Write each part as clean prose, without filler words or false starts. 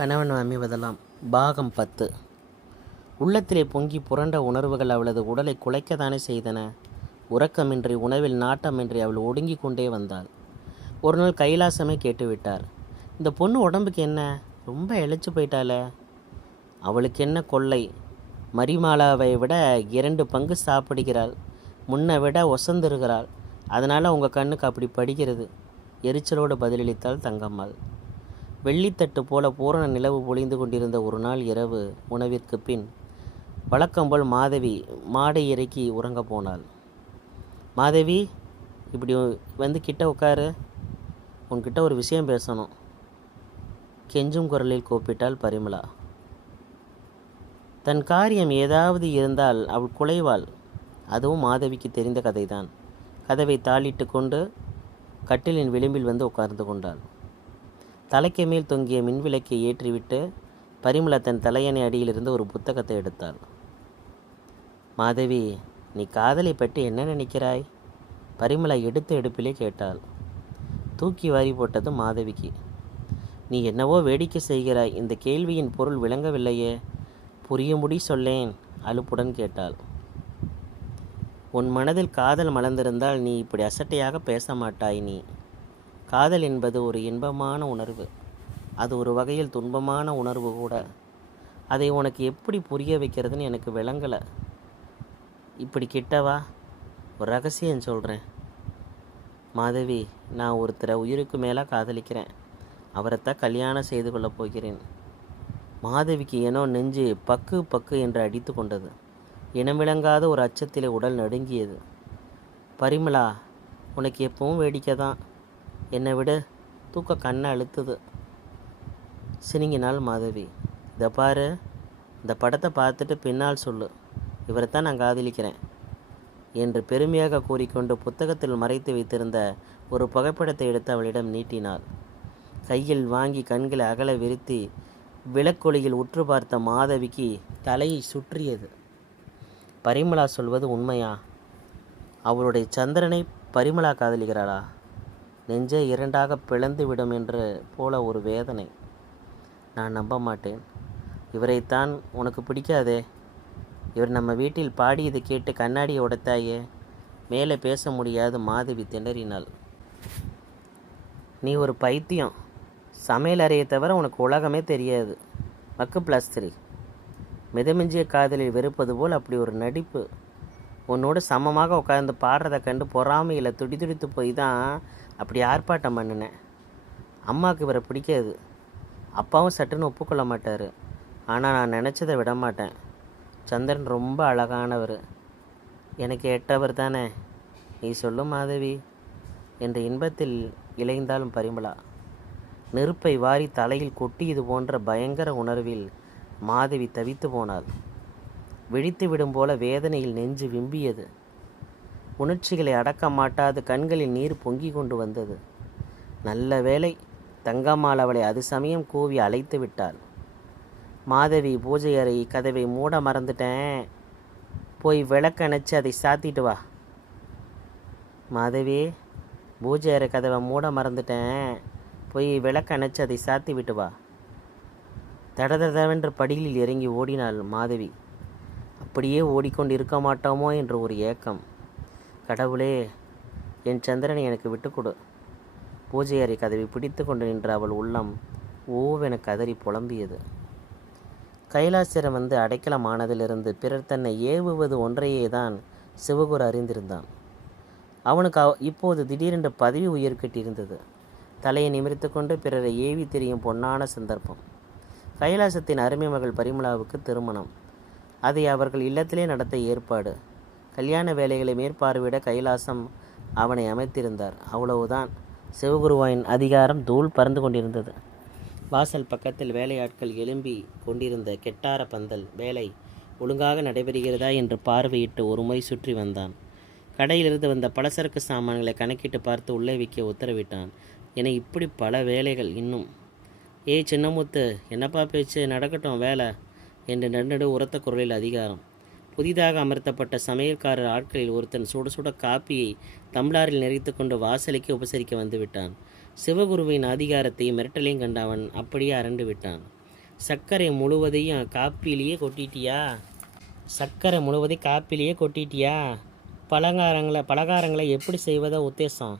கணவன் அமைவதெல்லாம் பாகம் 10. உள்ளத்திலே பொங்கி புரண்ட உணர்வுகள் அவளது உடலை குலைக்கத்தானே செய்தன. உறக்கமின்றி உணவில் நாட்டமின்றி அவள் ஒடுங்கி கொண்டே வந்தாள். ஒரு நாள் கைலாசமே கேட்டுவிட்டார், இந்த பொண்ணு உடம்புக்கு என்ன, ரொம்ப இழைச்சி போயிட்டாளே, அவளுக்கு என்ன கொள்ளை, மரிமாலாவை விட 2 பங்கு சாப்பிடுகிறாள், முன்னை விட ஒசந்திருக்கிறாள், அதனால் உங்கள் கண்ணுக்கு அப்படி படிக்கிறது, எரிச்சலோடு பதிலளித்தாள் தங்கம்மாள். வெள்ளித்தட்டு போல பூரண நிலவு பொழிந்து கொண்டிருந்த ஒரு நாள் இரவு உணவிற்கு பின் வழக்கம்போல் மாதவி மாடை இறக்கி உறங்க போனாள். மாதவி, இப்படி வந்து கிட்ட உட்காரு, உன்கிட்ட ஒரு விஷயம் பேசணும், கெஞ்சும் குரலில் கூப்பிட்டாள் பரிமளா. தன் காரியம் ஏதாவது இருந்தால் அவள் குலைவாள். அதுவும் மாதவிக்கு தெரிந்த கதைதான். கதவை தாளிட்டு கொண்டு கட்டிலின் விளிம்பில் வந்து உட்கார்ந்து கொண்டாள். தலைக்கு மேல் தொங்கிய மின்விளக்கை ஏற்றிவிட்டு பரிமளா தன் தலையணை அடியிலிருந்து ஒரு புத்தகத்தை எடுத்தாள். மாதவி, நீ காதலை பற்றி என்ன நினைக்கிறாய்? பரிமளா எடுத்த எடுப்பிலே கேட்டாள். தூக்கி வாரி போட்டது மாதவிக்கு. நீ என்னவோ வேடிக்கை செய்கிறாய், இந்த கேள்வியின் பொருள் விளங்கவில்லையே, புரியும்படி சொல்லேன், அலுப்புடன் கேட்டாள். உன் மனதில் காதல் மலர்ந்திருந்தால் நீ இப்படி அசட்டையாக பேச மாட்டாய். நீ காதல் என்பது ஒரு இன்பமான உணர்வு, அது ஒரு வகையில் துன்பமான உணர்வு கூட. அதை உனக்கு எப்படி புரிய வைக்கிறதுன்னு எனக்கு விளங்கலை. இப்படி கிட்டவா, ஒரு ரகசியம் சொல்கிறேன். மாதவி, நான் ஒருத்தரை உயிருக்கு மேலே காதலிக்கிறேன், அவரைத்தான் கல்யாணம் செய்து கொள்ளப் போகிறேன். மாதவிக்கு ஏனோ நெஞ்சு பக்கு பக்கு என்று அடித்து கொண்டது. இனமிளங்காத ஒரு அச்சத்திலே உடல் நடுங்கியது. பரிமளா, உனக்கு எப்பவும் வேடிக்கை தான், என்னை விட தூக்க கண்ணை அழுத்துது, சினிங்கினாள் மாதவி. இதை பாரு, இந்த படத்தை பார்த்துட்டு பின்னால் சொல்லு, இவரைத்தான் நான் காதலிக்கிறேன் என்று பெருமையாக கூறிக்கொண்டு புத்தகத்தில் மறைத்து வைத்திருந்த ஒரு புகைப்படத்தை எடுத்து அவளிடம் நீட்டினாள். கையில் வாங்கி கண்களை அகல விரித்தி விளக்கொளியில் உற்று பார்த்த மாதவிக்கு தலையை சுற்றியது. பரிமளா சொல்வது உண்மையா? அவளுடைய சந்திரனை பரிமளா காதலிக்கிறாளா? நெஞ்சே 2ஆக பிளந்து விடும் என்று போல ஒரு வேதனை. நான் நம்ப மாட்டேன். இவரைத்தான் உனக்கு பிடிக்காதே, இவர் நம்ம வீட்டில் பாடியது கேட்டு கண்ணாடியை உடைத்தாயே. மேலே பேச முடியாது மாதவி திணறினாள். நீ ஒரு பைத்தியம், சமையல் அறையை தவிர உனக்கு உலகமே தெரியாது, மக்கு +3. மிதமிஞ்சிய காதலில் வெறுப்பது போல் அப்படி ஒரு நடிப்பு. உன்னோடு சமமாக உட்கார்ந்து பாடுறதை கண்டு பொறாமையில் துடிதுடித்து போய் தான் அப்படி ஆர்ப்பாட்டம் பண்ணினேன். அம்மாவுக்கு இவரை பிடிக்காது, அப்பாவும் சட்டுன்னு ஒப்புக்கொள்ள மாட்டார். ஆனால் நான் நினச்சதை விட மாட்டேன். சந்திரன் ரொம்ப அழகானவர், எனக்கு ஏற்றவர் தானே, நீ சொல்லும் மாதவி என்ற இன்பத்தில் இழைந்தாலும் பரிமளா. நெருப்பை வாரி தலையில் கொட்டியது போன்ற பயங்கர உணர்வில் மாதவி தவித்து போனாள். விழித்து விடும் போல வேதனையில் நெஞ்சு விம்பியது. உணர்ச்சிகளை அடக்க மாட்டாது கண்களில் நீர் பொங்கி கொண்டு வந்தது. நல்ல வேளை தங்கம்மாள் அவளை அது சமயம் கூவி அழைத்து விட்டாள். மாதவி, பூஜை அறை கதவை மூட மறந்துட்டேன், போய் விளக்கணைச்சு அதை சாத்திட்டு வா. மாதவி, பூஜை அறை கதவை மூட மறந்துட்டேன், போய் விளக்கணைச்சு அதை சாத்தி விட்டு வா. தடதடவென்று படிகளில் இறங்கி ஓடினாள் மாதவி. அப்படியே ஓடிக்கொண்டு இருக்க மாட்டோமோ என்று ஒரு ஏக்கம். கடவுளே, என் சந்திரனை எனக்கு விட்டுக்கொடு. பூஜை அறை கதவை பிடித்து கொண்டு நின்ற அவள் உள்ளம் ஓவென கதறி புலம்பியது. கைலாசரம் வந்து அடைக்கலமானதிலிருந்து பிறர் தன்னை ஏவுவது ஒன்றையே தான் சிவகுரு அறிந்திருந்தான். அவனுக்கு இப்போது திடீரென்று பதவி உயர்கட்டியிருந்தது. தலையை நிமிர்த்து கொண்டு பிறரை ஏவி திரியும் பொன்னான சந்தர்ப்பம். கைலாசத்தின் அருமை மகள் பரிமளாவுக்கு திருமணம். அதை அவர்கள் இல்லத்திலே நடத்த ஏற்பாடு. கல்யாண வேலைகளை மேற்பார்வையிட கைலாசம் அவனை அமைத்திருந்தார். அவ்வளவுதான். சிவகுருவாயின் அதிகாரம் தூள் பறந்து கொண்டிருந்தது. வாசல் பக்கத்தில் வேலையாட்கள் எழும்பி கொண்டிருந்த கெட்டார பந்தல் வேலை ஒழுங்காக நடைபெறுகிறதா என்று பார்வையிட்டு ஒரு முறை சுற்றி வந்தான். கடையிலிருந்து வந்த பலசரக்கு சாமான்களை கணக்கிட்டு பார்த்து உள்ளே வைக்க உத்தரவிட்டான். என இப்படி பல வேலைகள் இன்னும். ஏய் சின்னமுத்து, என்னப்பா பேச்சு, நடக்கட்டும் வேலை என்று நடுநடு உரத்த குரலில் அதிகாரம். புதிதாக அமர்த்தப்பட்ட சமையல்காரர் ஆட்களில் ஒருத்தன் சுட சுட காப்பியை தம்ளாரில் நிறைத்து கொண்டு வாசலுக்கு உபசரிக்க வந்துவிட்டான். சிவகுருவின் அதிகாரத்தையும் மிரட்டலையும் கண்ட அவன் அப்படியே அரண்டு விட்டான். சர்க்கரை முழுவதையும் காப்பிலேயே கொட்டிட்டியா? சர்க்கரை முழுவதையும் காப்பிலேயே கொட்டிட்டியா? பலகாரங்களை எப்படி செய்வதா உத்தேசம்?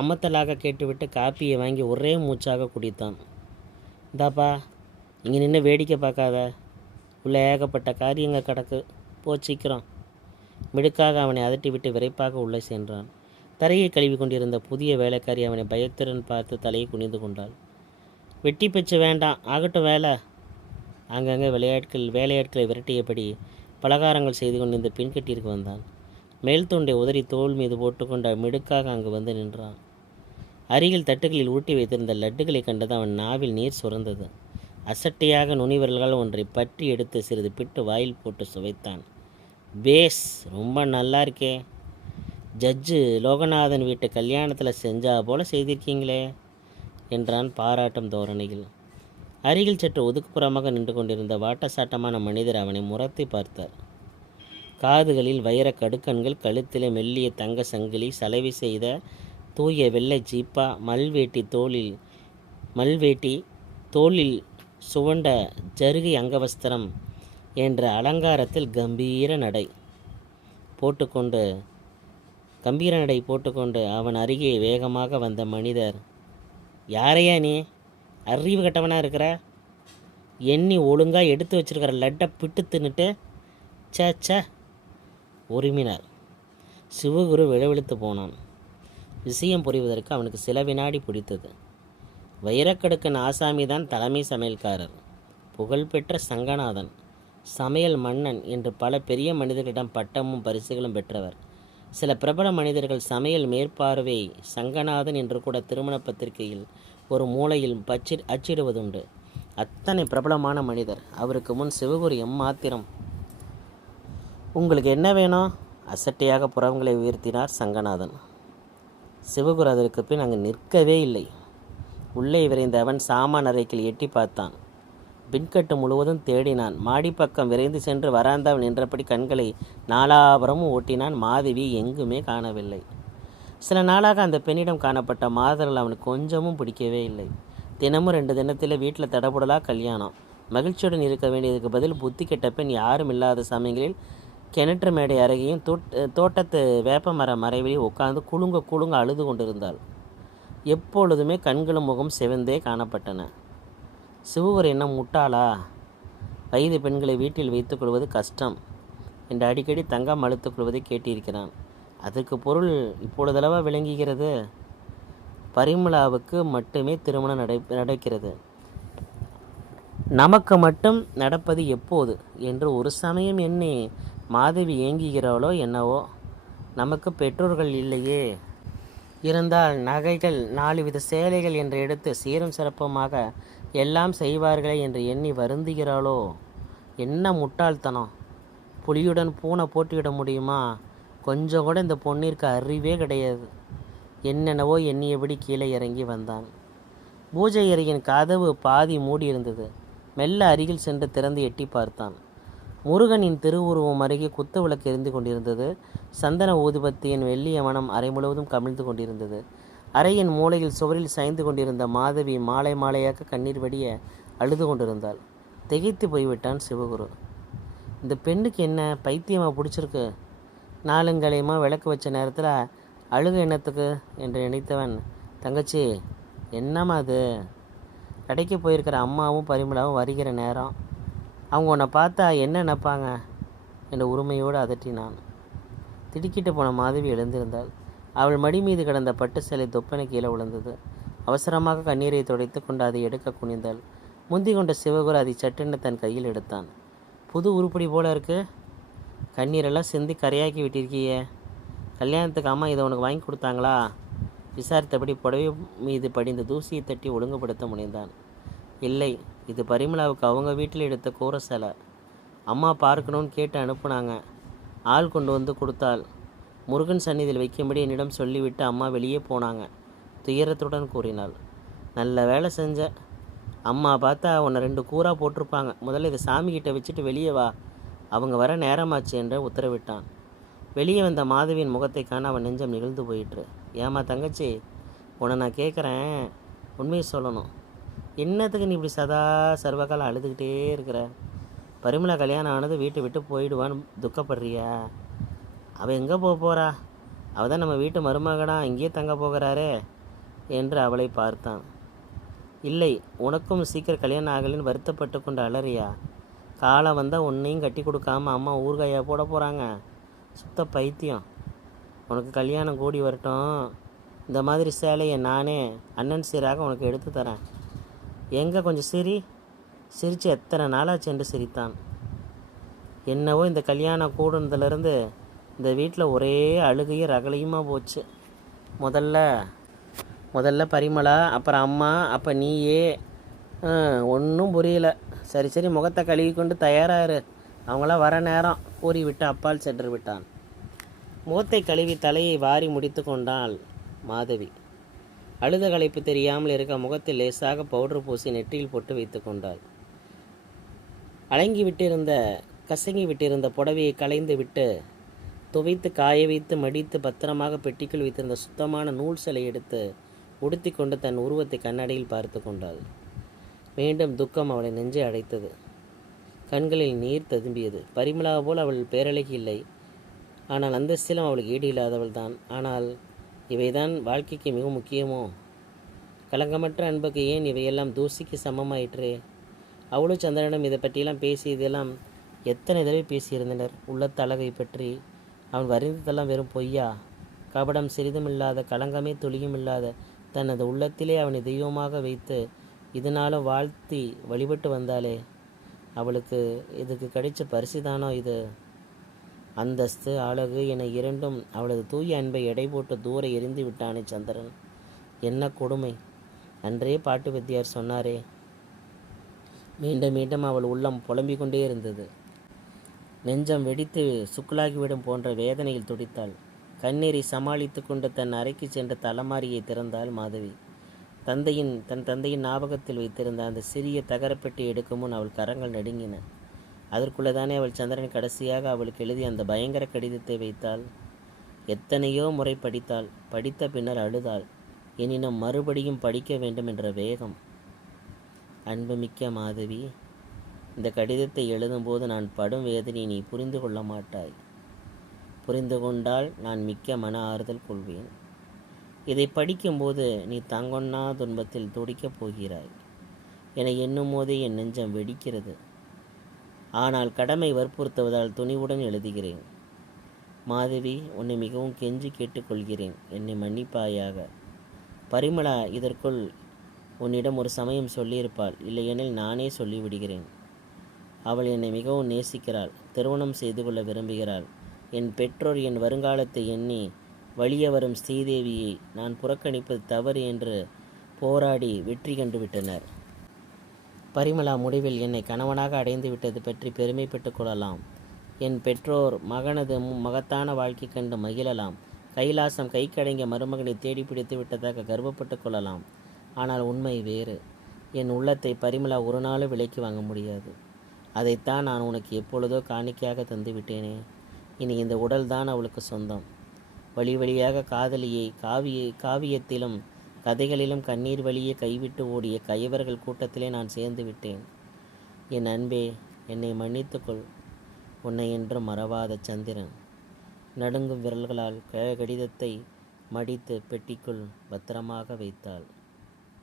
அமத்தலாக கேட்டுவிட்டு காப்பியை வாங்கி ஒரே மூச்சாக குடித்தான். இந்தாப்பா, இங்கே நின்று வேடிக்கை பார்க்காத, உள்ள ஏகப்பட்ட காரியங்கள் கிடக்கு, சீக்கிரம். மிடுக்காக அவனை அதட்டிவிட்டு விரைப்பாக உள்ளே சென்றான். தரையை கழுவி கொண்டிருந்த புதிய வேலைக்காரி அவனை பயத்துடன் பார்த்து தலையை குனிந்து கொண்டாள். வெட்டி பேச்சு வேண்டாம், ஆகட்டும் வேலை. அங்கங்கே வேலையாட்களை விரட்டியபடி பலகாரங்கள் செய்து கொண்டிருந்த பின்கட்டிற்கு வந்தான். மேல் தொண்டை உதறி தோல் மீது போட்டுக்கொண்டு மிடுக்காக அங்கு வந்து நின்றான். அருகில் தட்டுகளில் ஊட்டி வைத்திருந்த லட்டுகளை கண்டது அவன் நாவில் நீர் சுரந்தது. அசட்டையாக நுனிவர்களால் ஒன்றை பற்றி எடுத்து சிறிது பிட்டு வாயில் போட்டு சுவைத்தான். பேஸ், ரொம்ப நல்லா இருக்கே. ஜட்ஜு லோகநாதன் வீட்டு கல்யாணத்தில் செஞ்சா போல செய்திருக்கீங்களே என்றான் பாராட்டும் தோரணையில். அருகில் சற்று ஒதுக்குப்புறமாக நின்று கொண்டிருந்த வாட்டசாட்டமான மனிதர் அவனை முறைத்து பார்த்தார். காதுகளில் வைர கடுக்கண்கள், கழுத்திலே மெல்லிய தங்க சங்கிலி, சலவை செய்த தூய வெள்ளை ஜீப்பா, மல்வேட்டி தோளில் சுவண்ட ஜருகை அங்கவஸ்திரம் என்ற அலங்காரத்தில் கம்பீர நடை போட்டுக்கொண்டு அவன் அருகே வேகமாக வந்த மனிதர், யாரையா நீ? அறிவு கட்டவனாக இருக்கிற? எண்ணி ஒழுங்காக எடுத்து வச்சிருக்கிற லட்டை பிட்டு தின்னுட்டு சே உரிமினார். சிவகுரு விழவிழுத்து போனான். விஷயம் புரிவதற்கு அவனுக்கு சில வினாடி பிடித்தது. வைரக்கடுக்கன் ஆசாமி தான் தலைமை சமையல்காரர், புகழ்பெற்ற சங்கநாதன், சமையல் மன்னன் என்று பல பெரிய மனிதர்களிடம் பட்டமும் பரிசுகளும் பெற்றவர். சில பிரபல மனிதர்கள் சமையல் மேற்பார்வை சங்கநாதன் என்று கூட திருமண பத்திரிகையில் ஒரு மூலையில் அச்சிடுவதுண்டு. அத்தனை பிரபலமான மனிதர். அவருக்கு முன் சிவகுரு எம்மாத்திரம். உங்களுக்கு என்ன வேணும்? அசட்டையாக புறவங்களை உயர்த்தினார் சங்கநாதன். சிவகுரு அதற்கு பின் அங்கு நிற்கவே இல்லை. உள்ளே விரைந்த அவன் சாமான் அறைக்கில் எட்டி பார்த்தான். பின்கட்டு முழுவதும் தேடினான். மாடிப்பக்கம் விரைந்து சென்று வராந்தாவில் நின்றபடி கண்களை நாலாபுரமும் ஓட்டினான். மாதவி எங்குமே காணவில்லை. சில நாளாக அந்த பெண்ணிடம் காணப்பட்ட மாதர்கள் அவனுக்கு கொஞ்சமும் பிடிக்கவே இல்லை. தினமும் 2 தினத்தில் வீட்டில் தடபுடலாக கல்யாணம். மகிழ்ச்சியுடன் இருக்க வேண்டியதுக்கு பதில் புத்தி கெட்ட பெண் யாரும் இல்லாத சமயங்களில் கிணற்று மேடை அருகையும் தோட்டத்து வேப்பமர மறைவிலையும் உட்கார்ந்து குலுங்க அழுது கொண்டிருந்தாள். எப்பொழுதுமே கண்களும் முகம் சிவந்தே காணப்பட்டன. சிவகுரு என்ன முட்டாளா? வயது பெண்களை வீட்டில் வைத்துக்கொள்வது கஷ்டம் என்று அடிக்கடி தங்கம் அழுத்துக்கொள்வதை கேட்டிருக்கிறான். அதற்கு பொருள் இப்பொழுதளவா விளங்குகிறது. பரிமளாவுக்கு மட்டுமே திருமணம் நடக்கிறது, நமக்கு மட்டும் நடப்பது எப்போது என்று ஒரு சமயம் எண்ணி மாதவி ஏங்குகிறாளோ என்னவோ. நமக்கு பெற்றோர்கள் இல்லையே, இருந்தால் நகைகள் 4 வித சேலைகள் என்று எடுத்து சீரும் சிறப்புமாக எல்லாம் செய்வார்களே என்று எண்ணி வருந்துகிறாளோ. என்ன முட்டாள்தனம்! புலியுடன் பூனை போட்டிவிட முடியுமா? கொஞ்சம் கூட இந்த பொண்ணிற்கு அறிவே கிடையாது. என்னென்னவோ எண்ணியபடி கீழே இறங்கி வந்தான். பூஜை அறையின் கதவு பாதி மூடியிருந்தது. மெல்ல அருகில் சென்று திறந்து எட்டி பார்த்தான். முருகனின் திருவுருவம் அருகே குத்து விளக்கு எரிந்து கொண்டிருந்தது. சந்தன ஊதுபத்தியின் வெள்ளிய மனம் அறை முழுவதும் கமிழ்ந்து கொண்டிருந்தது. அறையின் மூலையில் சுவரில் சாய்ந்து கொண்டிருந்த மாதவி மாலையாக கண்ணீர் வடிய அழுது கொண்டிருந்தாள். திகைத்து போய்விட்டான் சிவகுரு. இந்த பெண்ணுக்கு என்ன பைத்தியமாக பிடிச்சிருக்கு? நாளுங்களையுமா விளக்கு வச்ச நேரத்தில் அழுக எண்ணத்துக்கு என்று நினைத்தவன், தங்கச்சி என்னம்மா அது? கடைக்கு போயிருக்கிற அம்மாவும் பரிமளாவும் வருகிற நேரம், அவங்க உன்னை பார்த்தா என்ன நினைப்பாங்க என்ற உரிமையோடு அதட்டினான். திடுக்கிட்டு போன மாதவி எழுந்திருந்தாள். அவள் மடி மீது கிடந்த பட்டு சேலை தொப்பனை கீழே விழுந்தது. அவசரமாக கண்ணீரை துடைத்து கொண்டு அதை எடுக்க குனிந்தாள். முந்தி கொண்ட சிவகுரு அதை சட்டென்று தன் கையில் எடுத்தான். புது உருப்படி போல இருக்கு. கண்ணீரெல்லாம் சிந்தி கரையாக்கி விட்டிருக்கியே. கல்யாணத்துக்கு அம்மா இதை உனக்கு வாங்கி கொடுத்தாங்களா? விசாரித்தபடி புடவை மீது படிந்த தூசியை தட்டி ஒழுங்குபடுத்த முனைந்தான். இல்லை, இது பரிமளாவுக்கு அவங்க வீட்டில் எடுத்த கூரை சேலை. அம்மா பார்க்கணும்னு கேட்டு அனுப்புனாங்க. ஆள் கொண்டு வந்து கொடுத்தாள். முருகன் சந்நிதியில் வைக்கும்படி என்னிடம் சொல்லிவிட்டு அம்மா வெளியே போனாங்க. துயரத்துடன் கூறினாள். நல்ல வேலை செஞ்ச. அம்மா பார்த்தா உன்னை 2 கூறாக போட்டிருப்பாங்க. முதல்ல இதை சாமிகிட்ட வச்சுட்டு வெளியே வா, அவங்க வர நேரமாச்சு என்று உத்தரவிட்டான். வெளியே வந்த மாதவியின் முகத்தை காண அவன் நெஞ்சம் நிகழ்ந்து போயிற்று. ஏமா தங்கச்சி, உன்னை நான் கேட்குறேன், உண்மையை சொல்லணும். என்னத்துக்கு நீ இப்படி சதா சர்வகாலம் அழுதுகிட்டே இருக்கிற? பரிமளா கல்யாணம் ஆனது வீட்டை விட்டு போயிடுவான்னு துக்கப்படுறியா? அவள் எங்கே போக போகிறா? அவள் தான் நம்ம வீட்டு மருமகனா, இங்கேயே தங்க போகிறாரே என்று அவளை பார்த்தான். இல்லை, உனக்கும் சீக்கிரம் கல்யாணம் ஆகலைன்னு வருத்தப்பட்டு கொண்டு அலறியா? காலம் வந்தால் உன்னையும் கட்டி கொடுக்காம அம்மா ஊறுகாயா போட போகிறாங்க. சுத்த பைத்தியம். உனக்கு கல்யாணம் கூடி வரட்டும். இந்த மாதிரி சேலையை நானே அண்ணன் சீராக உனக்கு எடுத்து தரேன். எங்கே கொஞ்சம் சிரித்து எத்தனை நாளாக சென்று சிரித்தான். என்னவோ இந்த கல்யாணம் கூடுனதுலேருந்து இந்த வீட்டில் ஒரே அழுகையும் ரகலையுமா போச்சு. முதல்ல பரிமளா, அப்புறம் அம்மா, அப்போ நீயே. ஒன்றும் புரியல. சரி முகத்தை கழுவி கொண்டு தயாராரு, அவங்களாம் வர நேரம் கூறிவிட்டு அப்பால் சென்று விட்டான். முகத்தை கழுவி தலையை வாரி முடித்து கொண்டாள் மாதவி. அழுத களைப்பு தெரியாமல் இருக்க முகத்தில் லேசாக பவுடர் பூசி நெற்றியில் போட்டு வைத்து கொண்டாள். கசங்கி விட்டிருந்த புடவையை களைந்து விட்டு துவைத்து காய வைத்து மடித்து பத்திரமாக பெட்டிக்குள் வைத்திருந்த சுத்தமான நூல் சிலை எடுத்து உடுத்தி கொண்டு தன் உருவத்தை கண்ணாடியில் பார்த்து கொண்டாள். மீண்டும் துக்கம் அவளை நெஞ்சை அடைத்தது. கண்களில் நீர் ததும்பியது. பரிமளா போல் அவள் பேரழகி இல்லை. ஆனால் அந்தஸ்திலும் அவளுக்கு ஈடு இல்லாதவள் தான். ஆனால் இவைதான் வாழ்க்கைக்கு மிக முக்கியமோ? கலங்கமற்ற அன்புக்கு ஏன் இவையெல்லாம் தூசிக்கு சமமாயிற்றே? அவளும் சந்திரனிடம் இதை பற்றியெல்லாம் பேசியதெல்லாம் எத்தனை தடவை பேசியிருந்தனர். உள்ளத்து அழகை பற்றி அவன் வரைந்ததெல்லாம் வெறும் பொய்யா? கபடம் சிறிதும் இல்லாத, களங்கமே துளியும் இல்லாத தனது உள்ளத்திலே அவனை தெய்வமாக வைத்து இதனாலும் வாழ்த்தி வழிபட்டு வந்தாலே, அவளுக்கு இதுக்கு கிடைச்ச பரிசுதானோ இது? அந்தஸ்து, அழகு என இரண்டும் அவளது தூய அன்பை எடை போட்டு தூர எரிந்து விட்டானே சந்திரன். என்ன கொடுமை! அன்றே பாட்டு வித்தியார் சொன்னாரே. மீண்டும் மீண்டும் அவள் உள்ளம் புலம்பிக் கொண்டே இருந்தது. நெஞ்சம் வெடித்து சுக்குலாகிவிடும் போன்ற வேதனையில் துடித்தாள். கண்ணீரை சமாளித்து கொண்டு தன் அறைக்கு சென்ற தலமாரியை திறந்தாள் மாதவி. தன் தந்தையின் ஞாபகத்தில் வைத்திருந்த அந்த சிறிய தகரப்பெட்டி எடுக்கும் முன் அவள் கரங்கள் நடுங்கின. அதற்குள்ளதானே அவள் சந்திரன் கடைசியாக அவளுக்கு எழுதி அந்த பயங்கர கடிதத்தை வைத்தாள். எத்தனையோ முறை படித்தாள். படித்த பின்னர் அழுதாள். எனினும் மறுபடியும் படிக்க வேண்டும் என்ற வேகம். அன்புமிக்க மாதவி, இந்த கடிதத்தை எழுதும்போது நான் படும் வேதனை நீ புரிந்து கொள்ள மாட்டாய். புரிந்து கொண்டால் நான் மிக்க மன ஆறுதல் கொள்வேன். இதை படிக்கும்போது நீ தாங்கொண்ணா துன்பத்தில் துடிக்கப் போகிறாய் என எண்ணும் போதே என் நெஞ்சம் வெடிக்கிறது. ஆனால் கடமை வற்புறுத்துவதால் துணிவுடன் எழுதுகிறேன். மாதவி, உன்னை மிகவும் கெஞ்சி கேட்டுக்கொள்கிறேன், என்னை மன்னிப்பாயாக. பரிமளா இதற்குள் உன்னிடம் ஒரு சமயம் சொல்லியிருப்பாள். இல்லையெனில் நானே சொல்லிவிடுகிறேன். அவள் என்னை மிகவும் நேசிக்கிறாள். திருமணம் செய்து கொள்ள விரும்புகிறாள். என் பெற்றோர் என் வருங்காலத்தை எண்ணி வலிய வரும் ஸ்ரீதேவியை நான் புறக்கணிப்பது தவறு என்று போராடி வெற்றி கண்டுவிட்டனர். பரிமளா முடிவில் என்னை கணவனாக அடைந்து விட்டது பற்றி பெருமைப்பட்டு கொள்ளலாம். என் பெற்றோர் மகனது மகத்தான வாழ்க்கை கண்டு மகிழலாம். கைலாசம் கைக்கடங்கிய மருமகனை தேடி பிடித்து விட்டதாக கர்வப்பட்டு கொள்ளலாம். ஆனால் உண்மை வேறு. என் உள்ளத்தை பரிமளா ஒரு நாளும் விலைக்கு வாங்க முடியாது. அதைத்தான் நான் உனக்கு எப்பொழுதோ காணிக்கையாக தந்து விட்டேனே. இனி இந்த உடல்தான் அவளுக்கு சொந்தம். வழி வழியாக காதலியை காவியத்திலும் கதைகளிலும் கண்ணீர் வழியே கைவிட்டு ஓடிய கயவர்கள் கூட்டத்திலே நான் சேர்ந்து விட்டேன். என் அன்பே, என்னை மன்னித்துக்கொள். உன்னை என்றும் மறவாத சந்திரன். நடுங்கும் விரல்களால் கடிதத்தை மடித்து பெட்டிக்குள் பத்திரமாக வைத்தாள்.